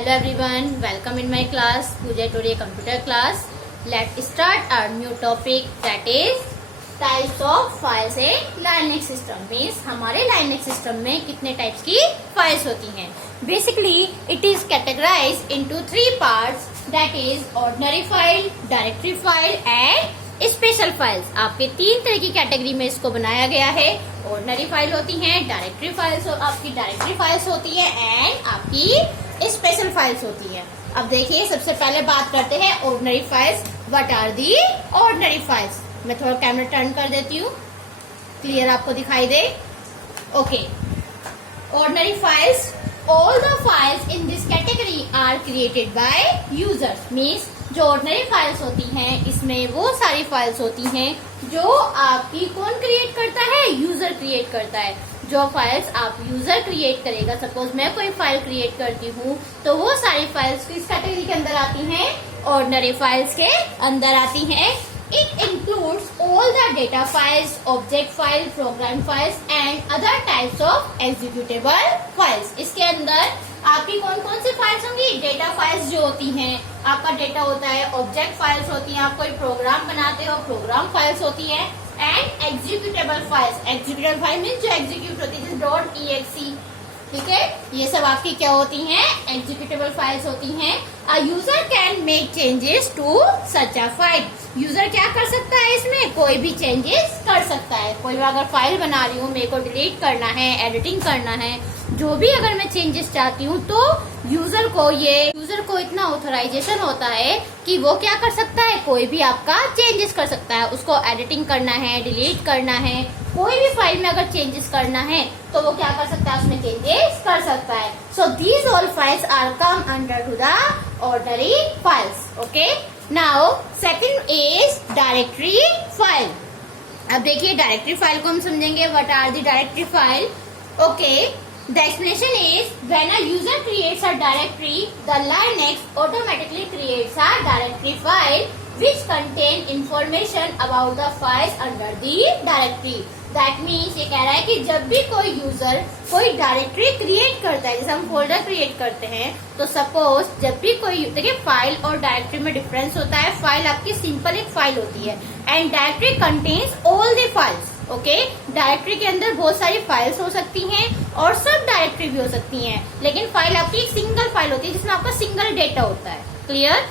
Hello everyone, welcome in my class, Pooja Toria computer class. Let's start our new topic, that is types of files in Linux system. Means हमारे Linux system में कितने types की files होती हैं. Basically, it is categorized into three parts, that is ordinary file, directory file and special files. आपके तीन तरह की कैटेगरी में इसको बनाया गया है. ऑर्डिनरी फाइल होती हैं, डायरेक्टरी फाइल्स आपकी डायरेक्टरी फाइल्स होती है एंड आपकी स्पेशल फाइल्स होती है. अब देखिए, सबसे पहले बात करते हैं ordinary files. What are the ordinary files? मैं थोड़ा कैमरा टर्न कर देती हूँ, क्लियर आपको दिखाई दे. Okay, ordinary files, all the files in this category are created by users. Means जो ऑर्डिनरी फाइल्स होती हैं, इसमें वो सारी फाइल्स होती हैं जो आपकी कौन क्रिएट करता है? यूजर क्रिएट करता है. जो फाइल्स आप यूजर क्रिएट करेगा, सपोज मैं कोई फाइल क्रिएट करती हूँ तो वो सारी फाइल्स किस कैटेगरी के अंदर आती हैं? ऑर्डिनरी फाइल्स के अंदर आती हैं. It includes all the data files, object file, program files and other types of executable files. इसके अंदर आपकी कौन कौन सी फाइल्स होंगी? डेटा फाइल्स जो होती हैं, आपका डेटा होता है. ऑब्जेक्ट फाइल्स होती हैं, आप कोई प्रोग्राम बनाते हो, प्रोग्राम फाइल्स होती है. And executable files, executable file mean जो एग्जीक्यूट होती है, .exe. ठीक है, ये सब आपकी क्या होती हैं? एग्जीक्यूटेबल फाइल्स होती हैं. A user can make changes to such a file. User क्या कर सकता है? इसमें कोई भी चेंजेस कर सकता है. कोई अगर फाइल बना रही हूँ, मेरे को डिलीट करना है, एडिटिंग करना है, जो भी अगर मैं चेंजेस चाहती हूँ तो यूजर को इतना ऑथराइजेशन होता है कि वो क्या कर सकता है? कोई भी आपका चेंजेस कर सकता है. उसको एडिटिंग करना है, डिलीट करना है, कोई भी फाइल में अगर चेंजेस करना है तो वो क्या कर सकता है? उसमें चेंजेस कर सकता है. So these all files are come under to the ordinary files. Okay, now second is directory file. अब देखिए, डायरेक्टरी फाइल को हम समझेंगे. What are the directory file? Okay, the explanation is when a user creates a directory, the Linux automatically creates a directory file which contain information about the files under the directory. That means ये कह रहा है कि जब भी कोई user कोई directory create करता है, जैसे हम फोल्डर क्रिएट करते हैं, तो सपोज जब भी कोई, देखिए फाइल और डायरेक्टरी में डिफरेंस होता है. फाइल आपकी सिंपल एक फाइल होती है and directory contains all the files. Okay, directory के अंदर बहुत सारी फाइल्स हो सकती हैं और सब डायरेक्टरी भी हो सकती हैं, लेकिन फाइल आपकी एक सिंगल फाइल होती है जिसमें आपका सिंगल डेटा होता है. क्लियर?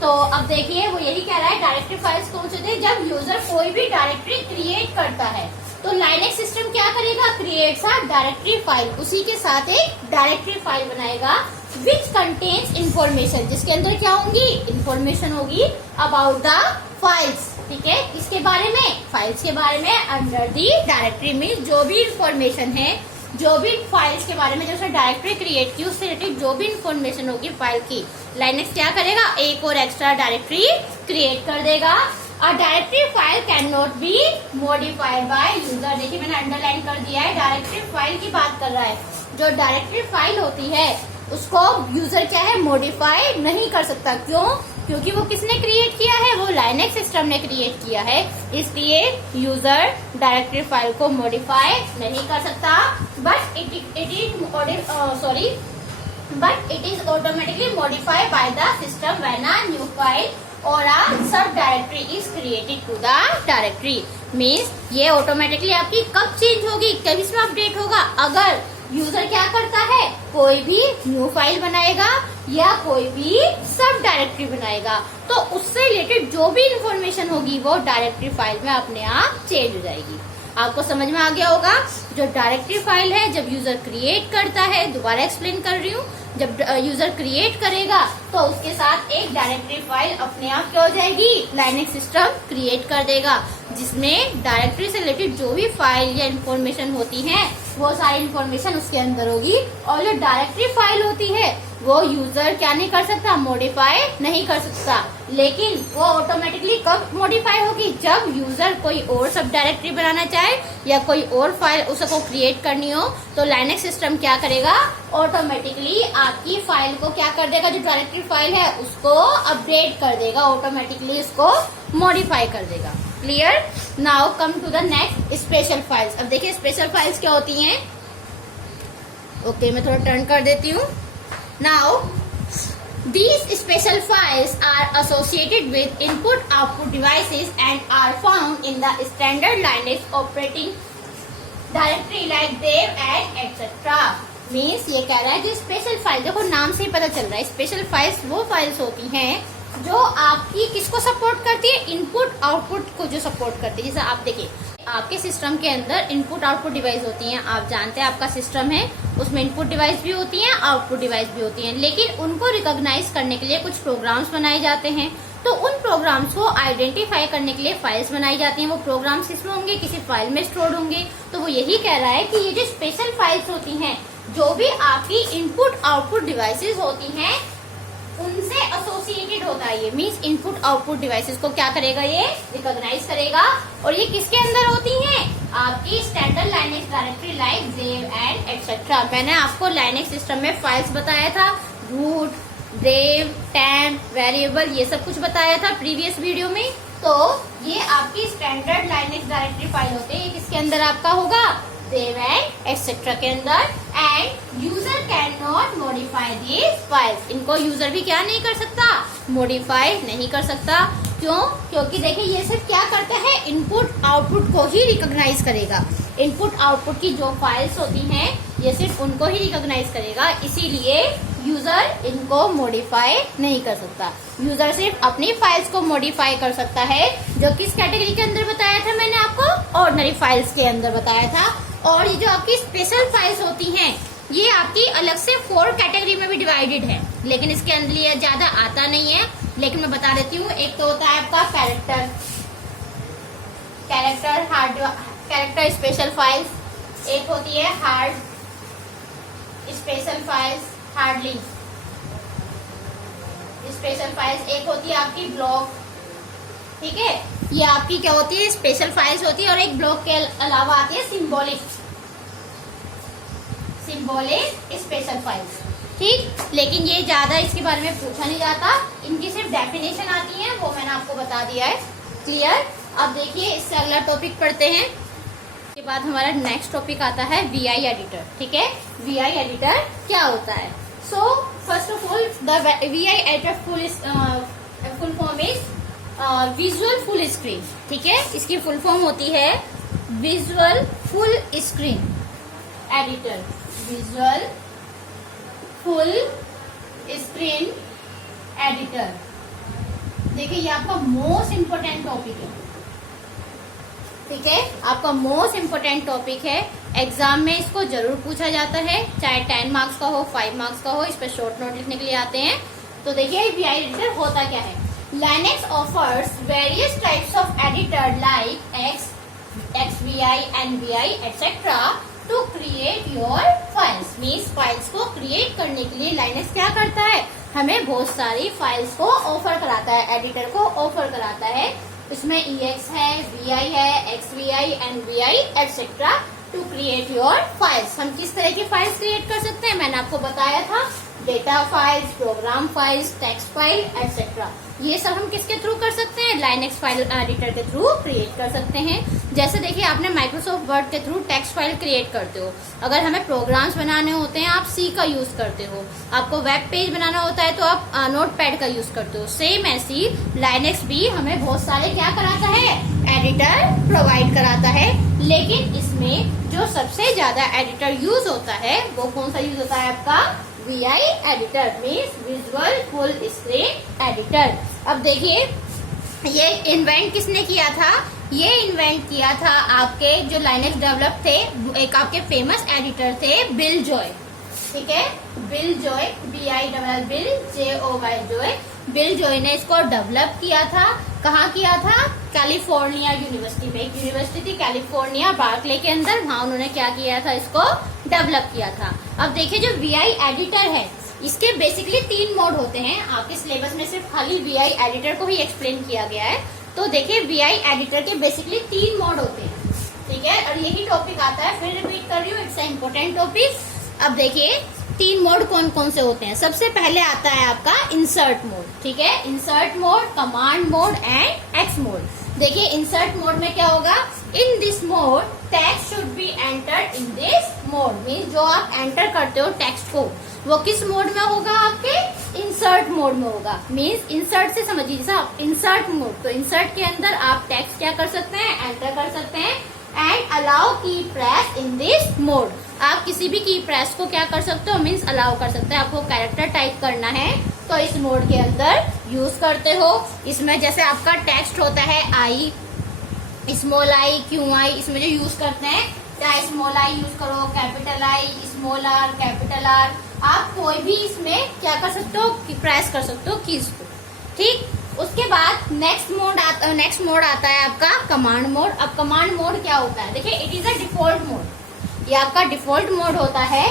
तो अब देखिए, वो यही कह रहा है डायरेक्टरी फाइल्स कौन से थे? जब यूजर कोई भी डायरेक्टरी क्रिएट करता है तो लाइनेक्स सिस्टम क्या करेगा? Creates a directory file. उसी के साथ एक डायरेक्टरी फाइल बनाएगा विच कंटेन्स इंफॉर्मेशन, जिसके अंदर क्या होंगी? इंफॉर्मेशन होगी अबाउट द फाइल्स. ठीक है, इसके बारे में, फाइल्स के बारे में अंडर दी डायरेक्टरी में जो भी इंफॉर्मेशन है, जो भी फाइल्स के बारे में, जैसे डायरेक्टरी क्रिएट की, उससे रिलेटेड जो भी इंफॉर्मेशन होगी फाइल की, लाइनेक्स क्या करेगा? एक और एक्स्ट्रा डायरेक्टरी क्रिएट कर देगा. A directory file can not be modified by user. देखिए, मैंने अंडरलाइन कर दिया है, डायरेक्टरी फाइल की बात कर रहा है. जो डायरेक्टरी फाइल होती है उसको यूजर क्या है? मॉडिफाई नहीं कर सकता. क्यों? क्योंकि वो किसने क्रिएट किया है? वो लाइनेक्स सिस्टम ने क्रिएट किया है. इसलिए यूजर डायरेक्टरी फाइल को मॉडिफाई नहीं कर सकता. But it is automatically modified by the system when a new file or a sub directory is created to the directory. Means ये ऑटोमेटिकली आपकी कब चेंज होगी, कब इसमें अपडेट होगा? अगर यूजर क्या करता है? कोई भी न्यू फाइल बनाएगा या कोई भी सब डायरेक्टरी बनाएगा, तो उससे रिलेटेड जो भी इंफॉर्मेशन होगी वो डायरेक्टरी फाइल में अपने आप चेंज हो जाएगी. आपको समझ में आ गया होगा. जो डायरेक्टरी फाइल है, जब यूजर क्रिएट करता है, दोबारा एक्सप्लेन कर रही हूँ, जब यूजर क्रिएट करेगा तो उसके साथ एक डायरेक्टरी फाइल अपने आप क्या हो जाएगी? लाइनेक्स सिस्टम क्रिएट कर देगा, जिसमें डायरेक्टरी से रिलेटेड जो भी फाइल या इंफॉर्मेशन होती है वो सारी इंफॉर्मेशन उसके अंदर होगी. और जो डायरेक्टरी फाइल होती है वो यूजर क्या नहीं कर सकता? मॉडिफाई नहीं कर सकता. लेकिन वो ऑटोमेटिकली कब मॉडिफाई होगी? जब यूजर कोई और सब डायरेक्टरी बनाना चाहे या कोई और फाइल उसको क्रिएट करनी हो, तो लाइनेक्स सिस्टम क्या करेगा? ऑटोमेटिकली आपकी फाइल को क्या कर देगा? जो डायरेक्टरी फाइल है उसको अपडेट कर देगा, ऑटोमेटिकली उसको मॉडिफाई कर देगा. Clear? Now come to the next, special files. अब देखिए स्पेशल फाइल्स क्या होती हैं. ओके, मैं थोड़ा टर्न कर देती हूँ. Now These special files are associated with input-output devices and are found in the standard Linux operating directory like dev and etc. Means ये कह रहा है कि स्पेशल फाइल, देखो नाम से ही पता चल रहा है, स्पेशल फाइल्स वो फाइल्स होती हैं जो आपकी किसको सपोर्ट करती है, इनपुट आउटपुट को जो सपोर्ट करती है। जैसे आप देखिए आपके सिस्टम के अंदर इनपुट आउटपुट डिवाइस होती हैं, आप जानते हैं आपका सिस्टम है उसमें इनपुट डिवाइस भी होती हैं, आउटपुट डिवाइस भी होती हैं, लेकिन उनको रिकॉग्नाइज करने के लिए कुछ प्रोग्राम्स बनाए जाते हैं। तो उन प्रोग्राम्स को आइडेंटिफाई करने के लिए फाइल्स बनाई जाती हैं। वो प्रोग्राम्स किसमें होंगे, किसी फाइल में स्टोर होंगे। तो वो यही कह रहा है कि ये जो स्पेशल फाइल्स होती हैं, जो भी आपकी इनपुट आउटपुट डिवाइसेस होती हैं, उनसे एसोसिएटेड होता है। ये मीन्स इनपुट आउटपुट डिवाइसेस को क्या करेगा, ये रिकॉग्नाइज करेगा। और ये किसके अंदर होती हैं, आपकी standard Linux directory like dev and etcetera. मैंने आपको लाइनेक्स सिस्टम में फाइल्स बताया था, रूट, देव, टेम्प, वेरिएबल, ये सब कुछ बताया था प्रीवियस वीडियो में। तो ये आपकी स्टैंडर्ड लाइनेक्स डायरेक्टरी फाइल होते हैं। ये किसके अंदर आपका होगा, देव एंड एक्सेट्रा के अंदर। And user can not modify these files, इनको यूजर भी क्या नहीं कर सकता, मॉडिफाई नहीं कर सकता। क्यों, क्योंकि देखिए ये सिर्फ क्या करता है, इनपुट आउटपुट को ही रिकॉग्नाइज करेगा। इनपुट आउटपुट की जो फाइल्स होती हैं ये सिर्फ उनको ही रिकॉग्नाइज करेगा, इसीलिए यूजर इनको मॉडिफाई नहीं कर सकता। यूजर सिर्फ अपनी फाइल्स को मॉडिफाई कर सकता है, जो किस कैटेगरी के अंदर बताया था मैंने आपको, ऑर्डिनरी फाइल्स के अंदर बताया था। और ये जो आपकी स्पेशल फाइल्स होती हैं, ये आपकी अलग से 4 कैटेगरी में भी डिवाइडेड है, लेकिन इसके अंदर ये ज्यादा आता नहीं है, लेकिन मैं बता देती हूँ। एक तो होता है आपका कैरेक्टर स्पेशल फाइल्स, एक होती है hard special files, hard link special files, एक होती है आपकी ब्लॉक। ठीक है, ये आपकी क्या होती है, स्पेशल फाइल्स होती है। और एक ब्लॉक के अलावा आती है सिंबॉलिक स्पेशल फाइल्स। ठीक, लेकिन ये ज्यादा इसके बारे में पूछा नहीं जाता, इनकी सिर्फ डेफिनेशन आती है, वो मैंने आपको बता दिया है। क्लियर। अब देखिए इससे अगला टॉपिक पढ़ते हैं। इसके बाद हमारा नेक्स्ट टॉपिक आता है VI एडिटर। ठीक है, VI एडिटर क्या होता है। So first of all the VI editor full form is visual full screen. ठीक है, इसकी फुल फॉर्म होती है visual full screen editor, visual full screen editor. देखिए ये आपका मोस्ट इम्पोर्टेंट टॉपिक है। ठीक है, आपका मोस्ट इम्पोर्टेंट टॉपिक है, एग्जाम में इसको जरूर पूछा जाता है, चाहे 10 मार्क्स का हो, 5 मार्क्स का हो, इस पर शॉर्ट नोट लिखने के लिए आते हैं। तो देखिए VI एडिटर होता क्या है। Linux offers various types of editor like XVI, NVI, etc. to create your files. Means files को क्रिएट करने के लिए Linux क्या करता है, हमें बहुत सारी फाइल्स को ऑफर कराता है, एडिटर को ऑफर कराता है। इसमें EX है, VI है, XVI, NVI, etc. to create your files. हम किस तरह की फाइल्स क्रिएट कर सकते हैं, मैंने आपको बताया था, data files, program files, text file, etc. ये सब हम किसके थ्रू कर सकते हैं, लाइनेक्स फाइल एडिटर के थ्रू क्रिएट कर सकते हैं। जैसे देखिए आपने माइक्रोसॉफ्ट वर्ड के थ्रू टेक्स्ट फाइल क्रिएट करते हो, अगर हमें प्रोग्राम्स बनाने होते हैं आप C का यूज करते हो, आपको वेब पेज बनाना होता है तो आप नोटपैड का यूज करते हो। सेम ऐसी लाइनेक्स भी हमें बहुत सारे क्या कराता है, एडिटर प्रोवाइड कराता है। लेकिन इसमें जो सबसे ज्यादा एडिटर यूज होता है वो कौन सा यूज होता है आपका, VI editor, means visual full screen editor. अब देखिए ये इन्वेंट किसने किया था, ये इन्वेंट किया था आपके जो लाइनेक्स डेवलप थे, एक आपके फेमस एडिटर थे बिल जॉय। ठीक है, bill Joy, bill JOY Joy, bill Joy ने इसको डेवलप किया था। कहाँ किया था, कैलिफोर्निया यूनिवर्सिटी में, एक यूनिवर्सिटी थी कैलिफोर्निया बार्कले के अंदर, वहाँ उन्होंने क्या किया था, इसको डेवलप किया था। अब देखिए जो VI एडिटर है इसके बेसिकली 3 मोड होते हैं। आपके सिलेबस में सिर्फ खाली VI एडिटर को ही एक्सप्लेन किया गया है। तो देखिए VI एडिटर के बेसिकली 3 मोड होते हैं। ठीक है, और यही टॉपिक आता है, फिर रिपीट कर रही हूँ, इट्स इम्पोर्टेंट टॉपिक। अब देखिए 3 मोड कौन कौन से होते हैं। सबसे पहले आता है आपका इंसर्ट मोड। ठीक है, insert mode, command mode and x mode. देखिए इंसर्ट मोड में क्या होगा, in this mode text should be entered in this mode. Mean जो आप एंटर करते हो टेक्स्ट को, वो किस मोड में होगा, आपके इंसर्ट मोड में होगा। मीन्स इंसर्ट से समझिए, जैसा इंसर्ट मोड, तो इंसर्ट के अंदर आप टेक्स्ट क्या कर सकते हैं, एंटर कर सकते हैं। एंड अलाउ की प्रेस इन दिस मोड, आप किसी भी की प्रेस को क्या कर सकते हो, मीन्स अलाउ कर सकते हैं। आपको कैरेक्टर टाइप करना है तो इस मोड के अंदर यूज करते हो। इसमें जैसे आपका टेक्स्ट होता है आई, स्मॉल आई, क्यू आई, इसमें जो यूज करते हैं, चाहे स्मॉल आई यूज करो, capital I, small R, capital R, आप कोई भी इसमें क्या कर सकते हो, प्रेस कर सकते हो कीज को। ठीक, उसके बाद नेक्स्ट मोड आता है आपका कमांड मोड। अब कमांड मोड क्या होता है, देखिए it is a default mode, ये आपका डिफॉल्ट मोड होता है।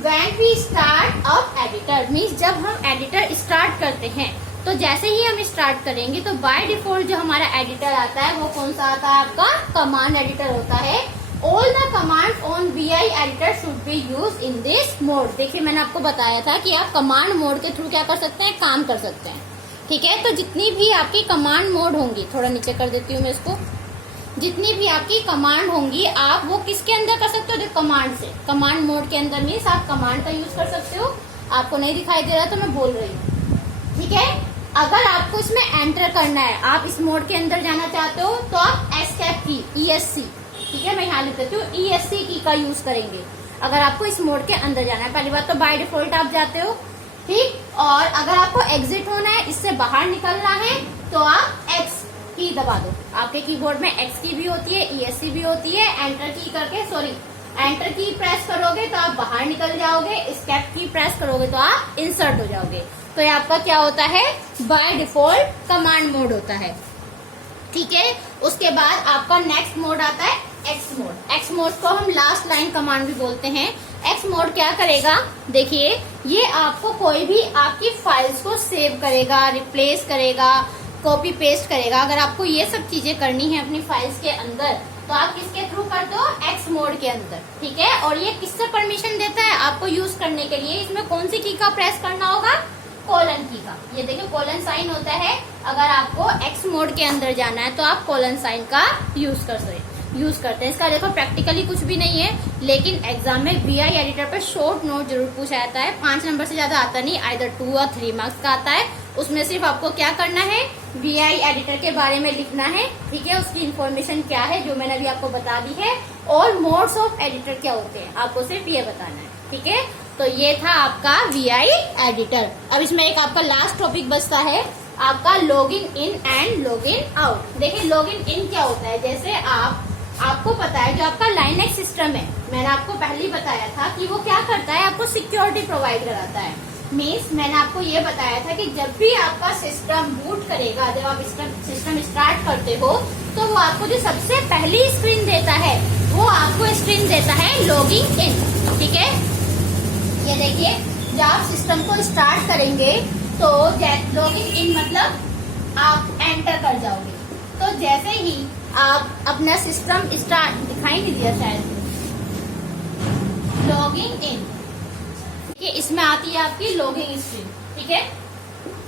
When we start up editor, means जब हम एडिटर स्टार्ट करते हैं, तो जैसे ही हम स्टार्ट करेंगे तो बाय डिफॉल्ट जो हमारा एडिटर आता है वो कौन सा आता है, आपका कमांड एडिटर होता है। All the command on VI editor should be use in this mode. देखिए मैंने आपको बताया था कि आप कमांड मोड के थ्रू क्या कर सकते हैं, काम कर सकते हैं। ठीक है, तो जितनी भी आपकी कमांड मोड होंगी, थोड़ा नीचे कर देती हूँ मैं इसको, जितनी भी आपकी कमांड होंगी आप वो किसके अंदर कर सकते हो, कमांड से। कमांड मोड के अंदर मीन्स आप कमांड का यूज कर सकते हो। आपको नहीं दिखाई दे रहा तो मैं बोल रही हूँ। ठीक है, अगर आपको इसमें एंटर करना है, आप इस मोड के अंदर जाना चाहते हो तो आप एस्केप की, ESC, ठीक है मैं यहाँ लिख देती हूँ, ESC की का यूज करेंगे अगर आपको इस मोड के अंदर जाना है। पहली बात तो बाय डिफॉल्ट आप जाते हो। ठीक, और अगर आपको एग्जिट होना है, इससे बाहर निकलना है, तो आप X की दबा दो। आपके कीबोर्ड में X की भी होती है, ESC भी होती है। एंटर की करके, सॉरी एंटर की प्रेस करोगे तो आप बाहर निकल जाओगे, एस्केप की प्रेस करोगे तो आप इंसर्ट हो जाओगे। तो ये आपका क्या होता है, बाय डिफॉल्ट कमांड मोड होता है। ठीक है, उसके बाद आपका नेक्स्ट मोड आता है एक्स मोड। एक्स मोड को हम लास्ट लाइन कमांड भी बोलते हैं। एक्स मोड क्या करेगा, देखिए ये आपको कोई भी आपकी फाइल्स को सेव करेगा, रिप्लेस करेगा, कॉपी पेस्ट करेगा। अगर आपको ये सब चीजें करनी है अपनी फाइल्स के अंदर तो आप किसके थ्रू करते हो, एक्स मोड के अंदर। ठीक है, और ये किससे परमिशन देता है आपको यूज करने के लिए, इसमें कौन सी की का प्रेस करना होगा, कोलन की का। ये देखिए कोलन साइन होता है, अगर आपको एक्स मोड के अंदर जाना है तो आप कोलन साइन का यूज करते हैं। इसका देखो प्रैक्टिकली कुछ भी नहीं है, लेकिन एग्जाम में VI एडिटर पर शॉर्ट नोट जरूर पूछा जाता है। 5 नंबर से ज्यादा आता नहीं, आइदर 2 और 3 मार्क्स का आता है। उसमें सिर्फ आपको क्या करना है, VI एडिटर के बारे में लिखना है। ठीक है, उसकी इन्फॉर्मेशन क्या है जो मैंने अभी आपको बता दी है, और मोड्स ऑफ एडिटर क्या होते हैं आपको सिर्फ ये बताना है। ठीक है, तो ये था आपका VI एडिटर। अब इसमें एक आपका लास्ट टॉपिक बचता है आपका login in and login out. देखिए लॉगिन इन क्या होता है, जैसे आपको पता है जो आपका लाइनेक्स सिस्टम है, मैंने आपको पहले ही बताया था कि वो क्या करता है, आपको सिक्योरिटी प्रोवाइड कराता है। मीन्स मैंने आपको ये बताया था कि जब भी आपका सिस्टम बूट करेगा, जब आप सिस्टम स्टार्ट करते हो तो वो आपको जो सबसे पहली स्क्रीन देता है वो आपको स्क्रीन देता है लॉगिंग इन। ठीक है, ये देखिए जब आप सिस्टम को स्टार्ट करेंगे तो लॉगिंग इन मतलब आप एंटर कर जाओगे। तो जैसे ही आप अपना सिस्टम स्टार्ट, दिखाई नहीं दिया शायद, लॉगिंग इन, ठीक है, इसमें आती है आपकी लॉगिंग स्क्रीन। ठीक है,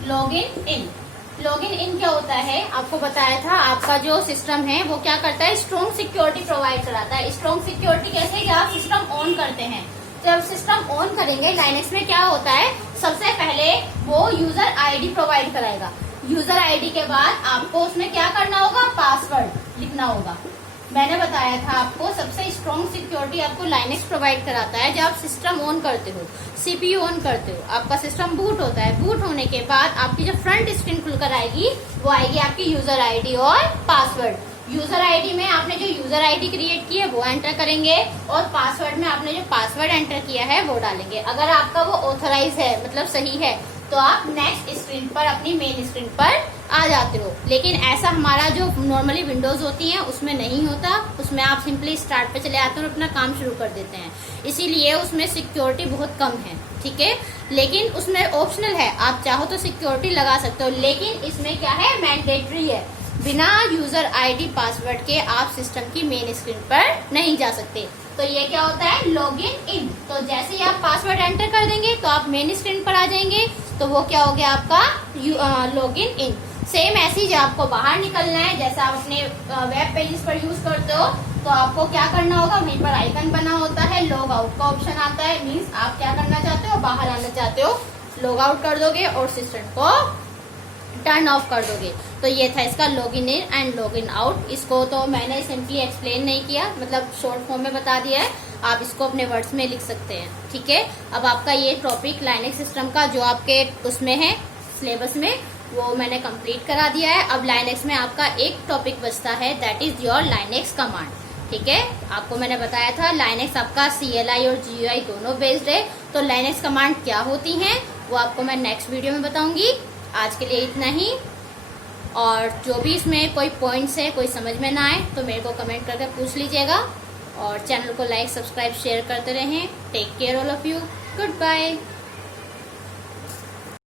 लॉगिन इन क्या होता है आपको बताया था, आपका जो सिस्टम है वो क्या करता है, स्ट्रॉन्ग सिक्योरिटी प्रोवाइड कराता है। स्ट्रॉन्ग सिक्योरिटी कैसे, जब आप सिस्टम ऑन करते हैं, जब सिस्टम ऑन करेंगे लाइनेक्स में क्या होता है, सबसे पहले वो यूजर आईडी प्रोवाइड कराएगा। यूजर आईडी के बाद आपको उसमें क्या करना होगा, पासवर्ड लिखना होगा। मैंने बताया था आपको सबसे स्ट्रॉन्ग सिक्योरिटी आपको लाइनेक्स प्रोवाइड कराता है। जब आप सिस्टम ऑन करते हो, CPU ऑन करते हो, आपका सिस्टम बूट होता है। बूट होने के बाद आपकी जो फ्रंट स्क्रीन खुलकर आएगी वो आएगी आपकी यूजर आईडी और पासवर्ड। यूजर आईडी में आपने जो यूजर आईडी क्रिएट की है वो एंटर करेंगे, और पासवर्ड में आपने जो पासवर्ड एंटर किया है वो डालेंगे। अगर आपका वो ऑथराइज है, मतलब सही है, तो आप नेक्स्ट स्क्रीन पर, अपनी मेन स्क्रीन पर आ जाते हो। लेकिन ऐसा हमारा जो नॉर्मली विंडोज होती है उसमें नहीं होता, उसमें आप सिंपली स्टार्ट पे चले आते हो और अपना काम शुरू कर देते हैं। इसीलिए उसमें सिक्योरिटी बहुत कम है। ठीक है, लेकिन उसमें ऑप्शनल है, आप चाहो तो सिक्योरिटी लगा सकते हो, लेकिन इसमें क्या है, मैंडेटरी है। बिना यूजर आईडी पासवर्ड के आप सिस्टम की मेन स्क्रीन पर नहीं जा सकते। तो ये क्या होता है, लॉगिन इन। तो जैसे ही आप पासवर्ड एंटर कर देंगे तो आप मेन स्क्रीन पर आ जाएंगे, तो वो क्या हो गया आपका लॉगिन इन। सेम ऐसे ही जब आपको बाहर निकलना है, जैसे आप अपने वेब पेजेस पर यूज करते हो, तो आपको क्या करना होगा, वहीं पर आइकन बना होता है, लॉग आउट का ऑप्शन आता है। मीन्स आप क्या करना चाहते हो, बाहर आना चाहते हो, लॉग आउट कर दोगे और सिस्टम को टर्न ऑफ कर दोगे। तो ये था इसका log in and log in out. इसको तो मैंने सिंपली एक्सप्लेन नहीं किया, मतलब शॉर्ट फॉर्म में बता दिया है, आप इसको अपने वर्ड्स में लिख सकते हैं। ठीक है, अब आपका ये टॉपिक लाइनेक्स सिस्टम का जो आपके उसमें है सिलेबस में, वो मैंने कंप्लीट करा दिया है। अब लाइनेक्स में आपका एक टॉपिक बचता है, that is your Linux command. ठीक है, आपको मैंने बताया था लाइनेक्स आपका CLI और GUI दोनों बेस्ड है। तो लाइनेक्स कमांड क्या होती हैं वो आपको मैं नेक्स्ट वीडियो में बताऊंगी। आज के लिए इतना ही, और जो भी इसमें कोई पॉइंट्स है कोई समझ में ना आए तो मेरे को कमेंट करके पूछ लीजिएगा, और चैनल को लाइक सब्सक्राइब शेयर करते रहें। Take care all of you, good bye.